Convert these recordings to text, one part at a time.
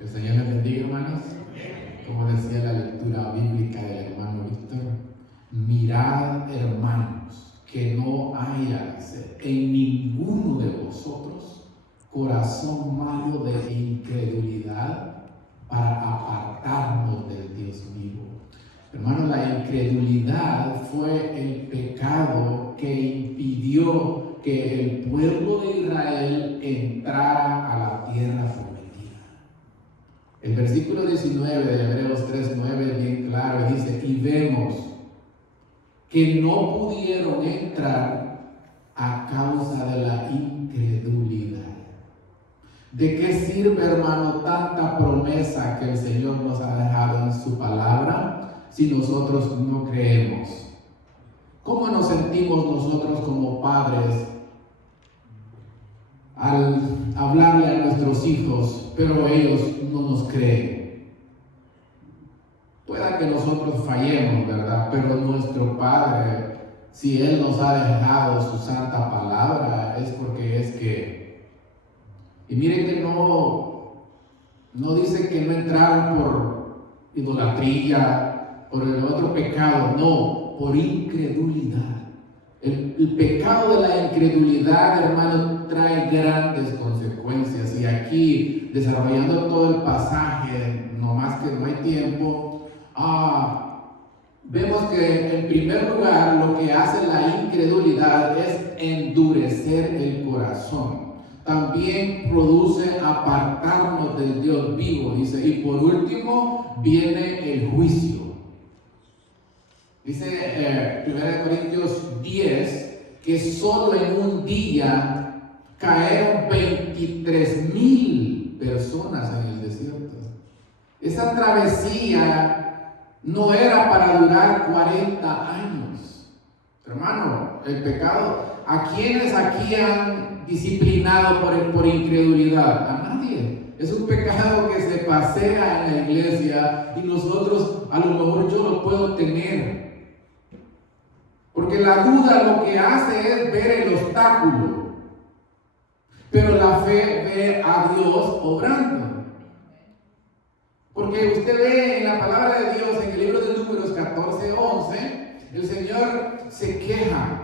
El Señor les bendiga, hermanos. Como decía la lectura bíblica del hermano Víctor, mirad, hermanos, que no haya en ninguno de vosotros corazón malo de incredulidad para apartarnos del Dios vivo. Hermanos, la incredulidad fue el pecado que impidió que el pueblo de Israel entrara a la tierra prometida. El versículo 19 de Hebreos 3:9 es bien claro y dice: y vemos que no pudieron entrar a causa de la incredulidad. ¿De qué sirve, hermano, tanta promesa que el Señor nos ha dejado en su palabra si nosotros no creemos? ¿Cómo nos sentimos nosotros como padres al hablarle a nuestros hijos, pero ellos no nos creen? Pueda que nosotros fallemos, ¿verdad? Pero nuestro Padre, si Él nos ha dejado su santa palabra, es porque es que... Y miren que no dice que no entraron por idolatría, por el otro pecado, no, por incredulidad. El pecado de la incredulidad, hermano, trae grandes consecuencias. Y aquí, desarrollando todo el pasaje, no más que no hay tiempo, vemos que en primer lugar lo que hace la incredulidad es endurecer el corazón. También produce apartarnos del Dios vivo, dice, y por último viene el juicio. Dice 1 Corintios 10 que solo en un día cayeron 23,000 personas en el desierto. Esa travesía no era para durar 40 años. Hermano, el pecado, ¿a quiénes aquí han disciplinado por incredulidad? A nadie. Es un pecado que se pasea en la iglesia y nosotros, a lo mejor yo lo puedo tener. Porque la duda lo que hace es ver el obstáculo, pero la fe ve a Dios obrando. Porque usted ve en la palabra de Dios, en el libro de Números 14:11, el Señor se queja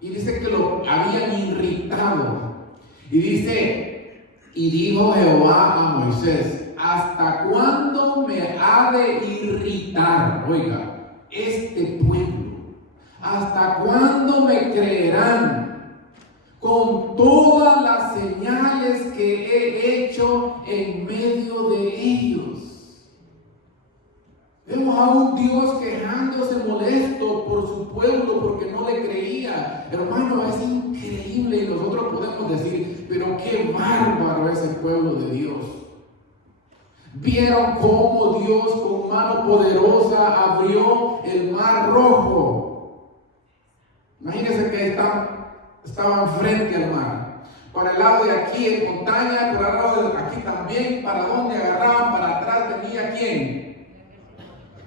y dice que lo habían irritado. Y dice, y dijo Jehová a Moisés: ¿hasta cuándo me ha de irritar, oiga, este pueblo? ¿Hasta cuándo me creerán con todas las señales que he hecho en medio de ellos? Vemos a un Dios quejándose molesto por su pueblo porque no le creía. Hermano, es increíble y nosotros podemos decir, pero qué bárbaro es el pueblo de Dios. Vieron cómo Dios con mano poderosa abrió el mar rojo. Imagínense que estaban frente al mar. Para el lado de aquí en montaña, por el lado de aquí también. ¿Para dónde agarraban? Para atrás venía ¿quién?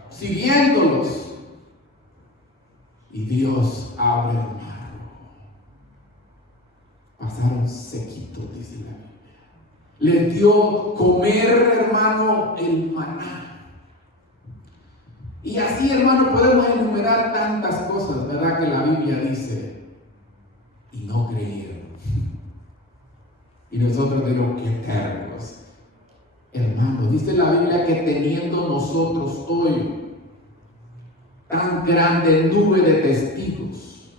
Siguiéndolos. Y Dios abre el mar. Pasaron sequitos, dice la Biblia. Les dio comer, hermano, el maná. Y así, hermano, podemos enumerar tantas cosas, ¿verdad? Que la Biblia dice, y no creyeron. Y nosotros digo, qué tercos. Hermano, dice la Biblia que teniendo nosotros hoy tan grande nube de testigos,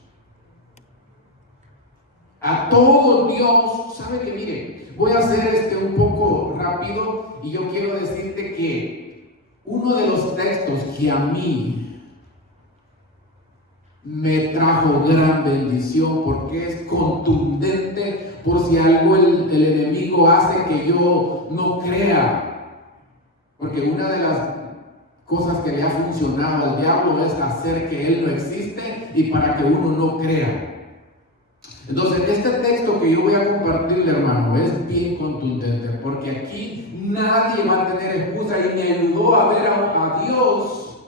a todo Dios, ¿sabe qué? Mire, voy a hacer un poco rápido y yo quiero decirte que uno de los textos que a mí me trajo gran bendición porque es contundente por si algo el enemigo hace que yo no crea. Porque una de las cosas que le ha funcionado al diablo es hacer que él no existe y para que uno no crea. Entonces, este texto que yo voy a compartirle, hermano, es bien contundente porque aquí nadie va a tener excusa y me ayudó a ver a Dios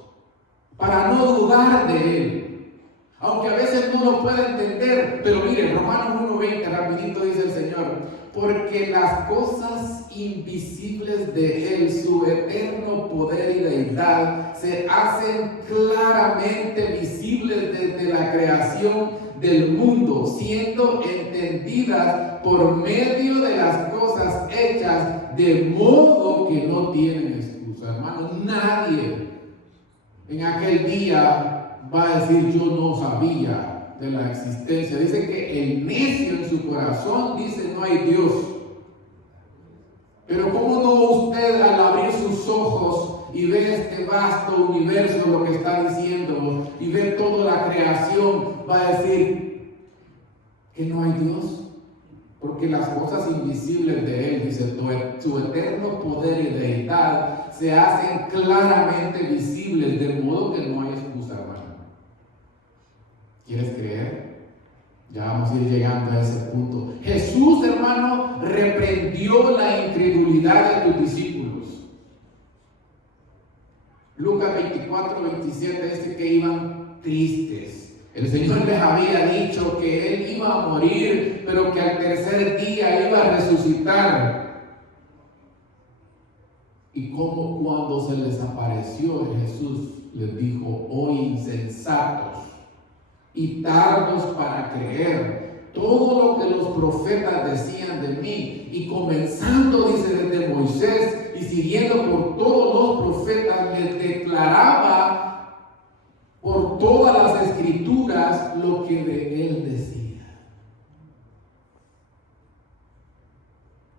para no dudar de Él. Aunque a veces no lo pueda entender, pero mire, Romanos 1:20, rapidito dice el Señor: porque las cosas invisibles de Él, su eterno poder y deidad, se hacen claramente visibles desde la creación del mundo, siendo entendidas por medio de las cosas hechas, de modo que no tienen excusa. Hermano, nadie en aquel día va a decir: yo no sabía de la existencia. Dice que el necio en su corazón dice: no hay Dios. Pero ¿cómo no usted, al abrir sus ojos y ver este vasto universo, lo que está diciendo, y ver toda la creación, va a decir que no hay Dios? Porque las cosas invisibles de Él, dice, su eterno poder y deidad se hacen claramente visibles, de modo que no hay excusa, hermano. ¿Quieres creer? Ya vamos a ir llegando a ese punto. Jesús, hermano, reprendió la incredulidad de tus discípulos. Lucas 24:27 dice que iban tristes. El Señor les había dicho que Él iba a morir, pero que al tercer día iba a resucitar. Y como cuando se les apareció Jesús, les dijo: oh insensatos y tardos para creer todo lo que los profetas decían de mí. Y comenzando, dice, desde Moisés y siguiendo por todos los profetas, les declaraba por todas las escrituras lo que de Él decía.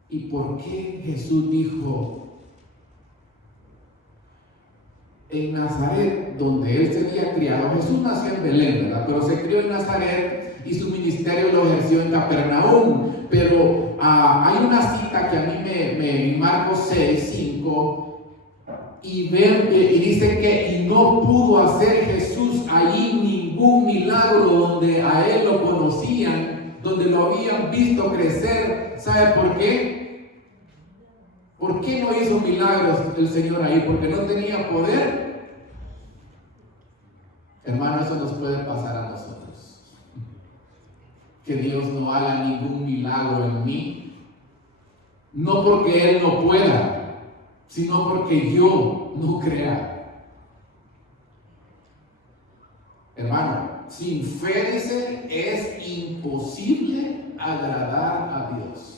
¿Y por qué Jesús dijo: en Nazaret, donde Él sería criado? Jesús nació en Belén, ¿verdad? Pero se crió en Nazaret y su ministerio lo ejerció en Capernaum. Pero hay una cita que a mí me Marcos 6:5, y dice que y no pudo hacer Jesús allí ningún milagro donde a Él lo conocían, donde lo habían visto crecer. ¿Sabe por qué? ¿Por qué no hizo milagros el Señor ahí? ¿Porque no tenía poder? Hermano, eso nos puede pasar a nosotros. Que Dios no haga ningún milagro en mí, no porque Él no pueda, sino porque yo no crea. Hermano, sin fe, dice, es imposible agradar a Dios.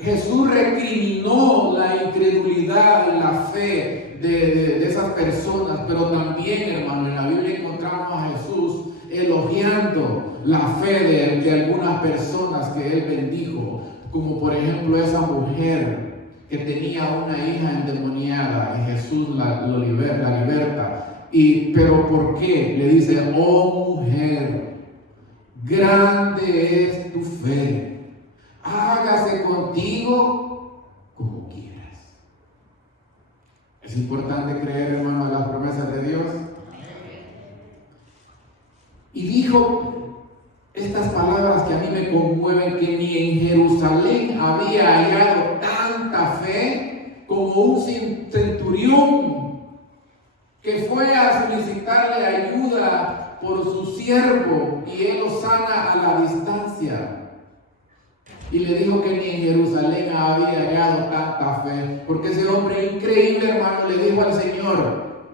Jesús recriminó la incredulidad y la fe de esas personas, pero también, hermano, en la Biblia encontramos a Jesús elogiando la fe de algunas personas que Él bendijo, como por ejemplo esa mujer que tenía una hija endemoniada y Jesús la liberta. Pero ¿por qué? Le dice: oh mujer, grande es tu fe, hágase contigo como quieras. Es importante creer, hermano, en las promesas de Dios. Y dijo estas palabras que a mí me conmueven: que ni en Jerusalén había hallado tanta fe como un centurión que fue a solicitarle ayuda por su siervo, y Él lo sana a la distancia. Y le dijo que ni en Jerusalén había hallado tanta fe, porque ese hombre increíble, hermano, le dijo al Señor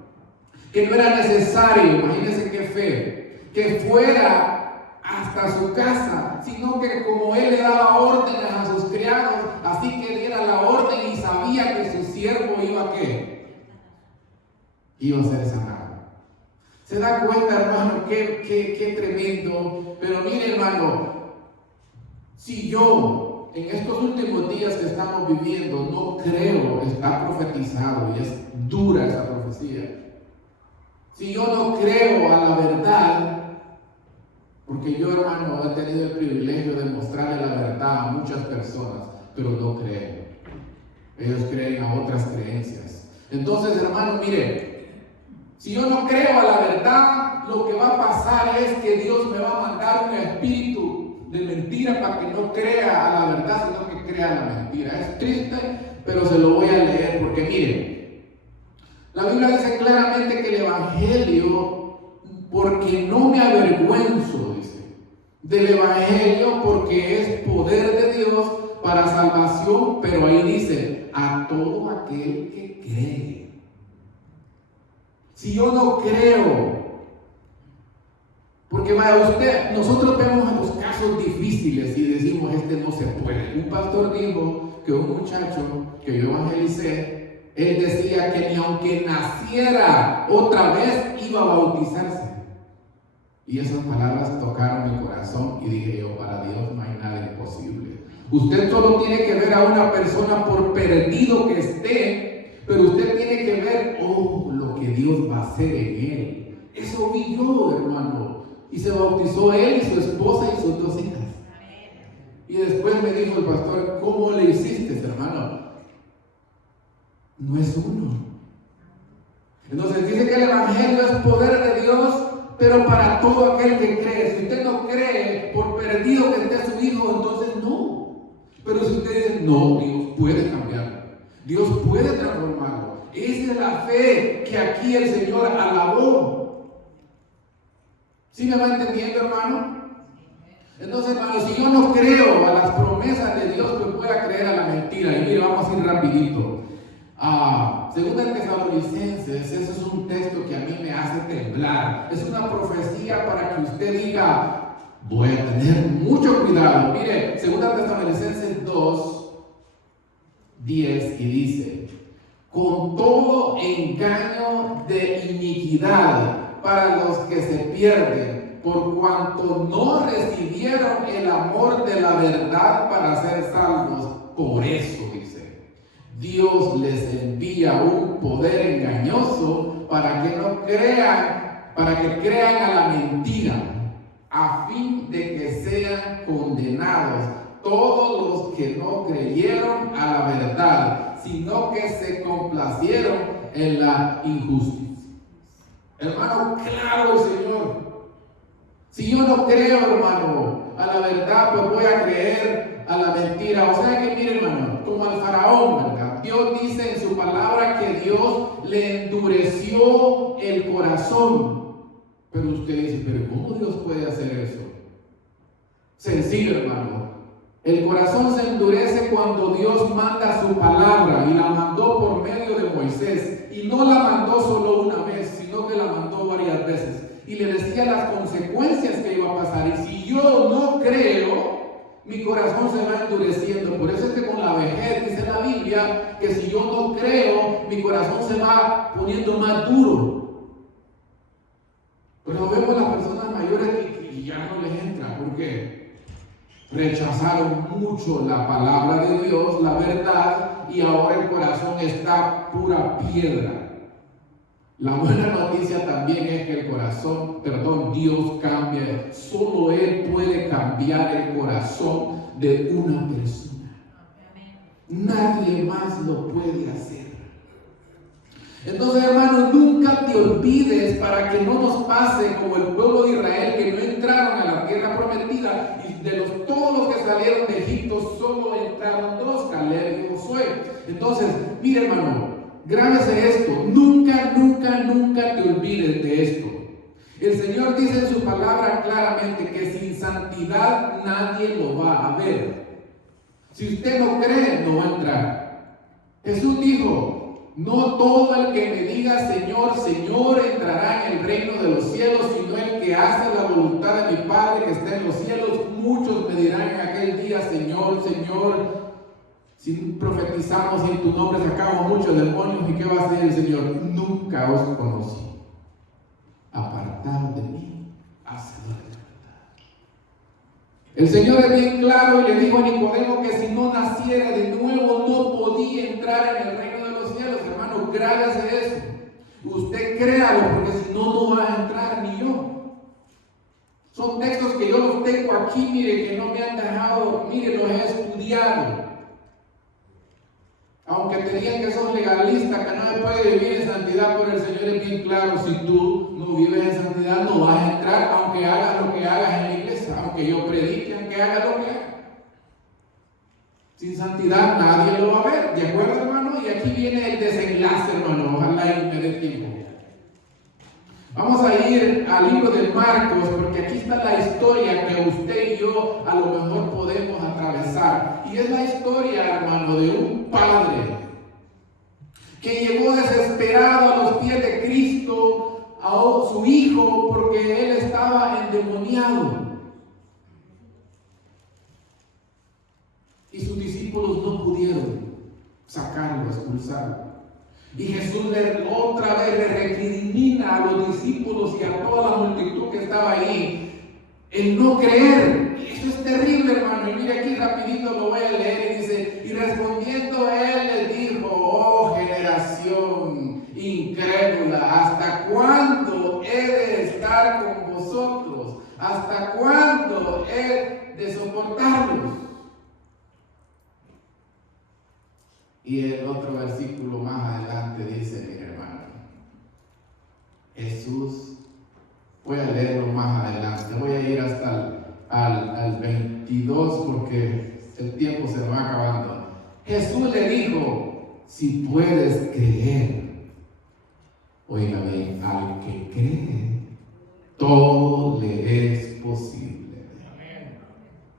que no era necesario, imagínense qué fe, que fuera hasta su casa, sino que como Él le daba órdenes a sus criados, así que diera la orden, y sabía que su siervo iba a ¿qué? Iba a ser sanado. ¿Se da cuenta, hermano? Qué tremendo. Pero mire, hermano, si yo en estos últimos días que estamos viviendo no creo, está profetizado y es dura esa profecía. Si yo no creo a la verdad, porque yo, hermano, he tenido el privilegio de mostrarle la verdad a muchas personas, pero no creen. Ellos creen a otras creencias. Entonces, hermano, mire, si yo no creo a la verdad, lo que va a pasar es que Dios me va a mandar un espíritu de mentira para que no crea a la verdad, sino que crea a la mentira. Es triste, pero se lo voy a leer porque mire, la Biblia dice claramente que el Evangelio, porque no me avergüenzo, dice, del Evangelio porque es poder de Dios para salvación, pero ahí dice, a todo aquel que cree. Si yo no creo, porque vaya usted, nosotros vemos a los casos difíciles y decimos, este no se puede. Un pastor dijo que un muchacho que yo evangelicé, él decía que ni aunque naciera otra vez iba a bautizarse. Y esas palabras tocaron mi corazón y dije yo, para Dios no hay nada imposible. Usted solo tiene que ver a una persona por perdido que esté, pero usted tiene que ver, lo que Dios va a hacer en él. Eso vi yo, hermano. Y se bautizó él y su esposa y sus 2 hijas. Y después me dijo el pastor, ¿cómo le hiciste, hermano? No es uno. Entonces dice que el Evangelio es poder de Dios, pero para todo aquel que cree. Si usted no cree, por perdido que esté su hijo, entonces no. Pero si usted dice, no, Dios puede cambiarlo, Dios puede transformarlo. Esa es la fe que aquí el Señor alabó. ¿Sí me va entendiendo, hermano? Entonces, hermano, si yo no creo a las promesas de Dios, pues voy a creer a la mentira. Y mire, vamos a ir rapidito. Segunda Tesalonicenses, eso es un texto que a mí me hace temblar. Es una profecía para que usted diga, voy a tener mucho cuidado. Mire, Segunda Tesalonicenses 2:10 y dice, con todo engaño de iniquidad para los que se pierden, por cuanto no recibieron el amor de la verdad para ser salvos. Por eso, dice, Dios les envía un poder engañoso para que no crean, para que crean a la mentira, a fin de que sean condenados todos los que no creyeron a la verdad, sino que se complacieron en la injusticia. Hermano, claro, Señor. Si yo no creo, hermano, a la verdad, pues voy a creer a la mentira. O sea que, mire, hermano, como al faraón, ¿verdad? Dios dice en su palabra que Dios le endureció el corazón. Pero usted dice, ¿pero cómo Dios puede hacer eso? Sencillo, hermano. El corazón se endurece cuando Dios manda su palabra, y la mandó por medio de Moisés, y no la mandó solo una vez, sino que la mandó varias veces, y le decía las consecuencias que iba a pasar. Y si yo no creo, mi corazón se va endureciendo. Por eso es que con la vejez dice la Biblia que si yo no creo, mi corazón se va poniendo más duro. Pero vemos las personas mayores que ya no les entra. ¿Por qué? Rechazaron mucho la palabra de Dios, la verdad, y ahora el corazón está pura piedra. La buena noticia también es que el corazón, Dios cambia. Solo Él puede cambiar el corazón de una persona. Nadie más lo puede hacer. Entonces, hermano, nunca te olvides, para que no nos pase como el pueblo de Israel, que no entraron a la tierra prometida, y de todos los que salieron de Egipto solo entraron 2, Caleb y Josué. Entonces, mire, hermano, grábese esto, nunca te olvides de esto. El Señor dice en su palabra claramente que sin santidad nadie lo va a ver. Si usted no cree, no va a entrar. Jesús dijo, no todo el que me diga Señor, Señor entrará en el reino de los cielos, sino el que hace la voluntad de mi Padre que está en los cielos. Muchos me dirán en aquel día, Señor, Señor, si profetizamos y en tu nombre sacamos muchos demonios, ¿y qué va a hacer el Señor? Nunca os conocí. Apartados de mí, hacedores de maldad. El Señor es bien claro y le dijo a Nicodemo que si no naciera de nuevo no podía entrar en el reino de los cielos. Hermano, grábese eso. Usted créalo, porque si no, no va a entrar ni yo. Son textos que yo los tengo aquí, mire, que no me han dejado, mire, los he estudiado. Aunque te digan que son legalistas, que no se puede vivir en santidad, pero el Señor es bien claro, si tú no vives en santidad, no vas a entrar, aunque hagas lo que hagas en la iglesia, aunque yo predique, aunque haga lo que haga. Sin santidad nadie lo va a ver, ¿de acuerdo, hermano? Y aquí viene el desenlace, hermano, ojalá y me dé tiempo. Vamos a ir ir al libro de Marcos, porque aquí está la historia que usted y yo a lo mejor podemos atravesar. Y es la historia, hermano, de un padre que llegó desesperado a los pies de Cristo, a su hijo, porque él estaba endemoniado. Y sus discípulos no pudieron sacarlo, expulsarlo. Y Jesús otra vez le recrimina a los discípulos y a toda la multitud que estaba ahí el no creer. Y eso es terrible, hermano. Y mire aquí rapidito lo voy a leer. Y dice, y respondiendo él les dijo: oh generación incrédula, ¿hasta cuándo he de estar con vosotros? ¿Hasta cuándo he de soportarlos? Y el otro versículo más adelante dice, mi hermano, Jesús, voy a leerlo más adelante, voy a ir hasta al 22 porque el tiempo se va acabando. Jesús le dijo: si puedes creer, oiga bien, al que cree, todo le es posible.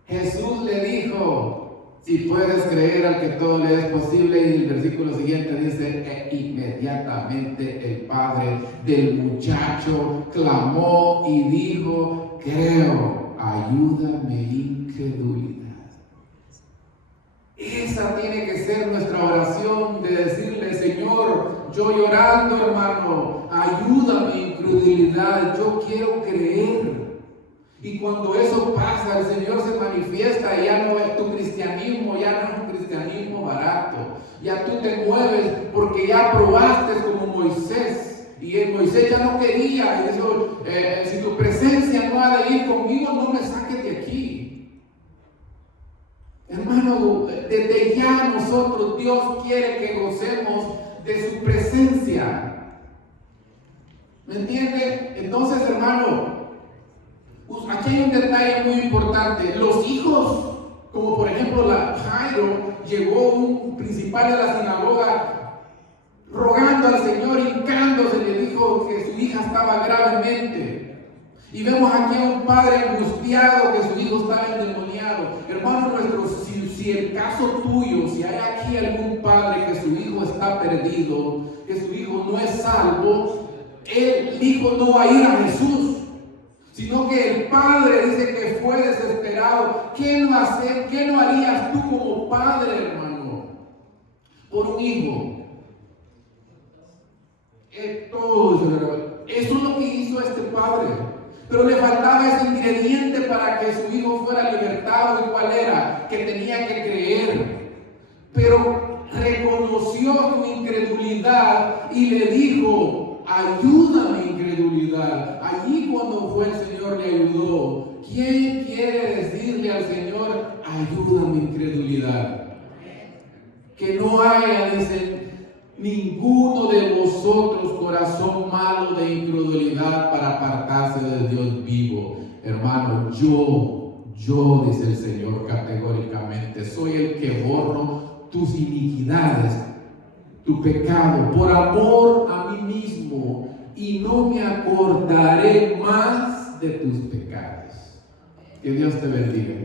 Jesús le dijo: si puedes creer, al que todo le es posible. Y el versículo siguiente dice: e inmediatamente el padre del muchacho clamó y dijo: creo, ayúdame incredulidad. Esa tiene que ser nuestra oración, de decirle: Señor, yo llorando, hermano, ayúdame incredulidad, yo quiero creer. Y cuando eso pasa, el Señor se manifiesta y ya no es tu cristianismo, ya no es un cristianismo barato. Ya tú te mueves porque ya probaste como Moisés. Y Moisés ya no quería. Y dijo: si tu presencia no ha de ir conmigo, no me saques de aquí. Hermano, desde ya nosotros, Dios quiere que gocemos de su presencia. ¿Me entiende? Entonces, hermano, aquí hay un detalle muy importante. Los hijos, como por ejemplo Jairo, llegó un principal de la sinagoga rogando al Señor, hincándose, le dijo que su hija estaba gravemente. Y vemos aquí a un padre angustiado que su hijo estaba endemoniado. Hermano nuestro, si el caso tuyo, si hay aquí algún padre que su hijo está perdido, que su hijo no es salvo, el hijo no va a ir a Jesús, sino que el padre dice que fue desesperado. ¿Qué no harías tú como padre, hermano, por un hijo? Eso es lo que hizo este padre. Pero le faltaba ese ingrediente para que su hijo fuera libertado. ¿Y cuál era? Que tenía que creer. Pero reconoció su incredulidad y le dijo: ayúdame incredulidad. Allí cuando fue el Señor le ayudó. ¿Quién quiere decirle al Señor: ayúdame incredulidad? Que no haya, dice, ninguno de vosotros corazón malo de incredulidad para apartarse del Dios vivo. Hermano, yo, dice el Señor categóricamente, soy el que borro tus iniquidades, tu pecado, por amor a mí mismo, y no me acordaré más de tus pecados. Que Dios te bendiga.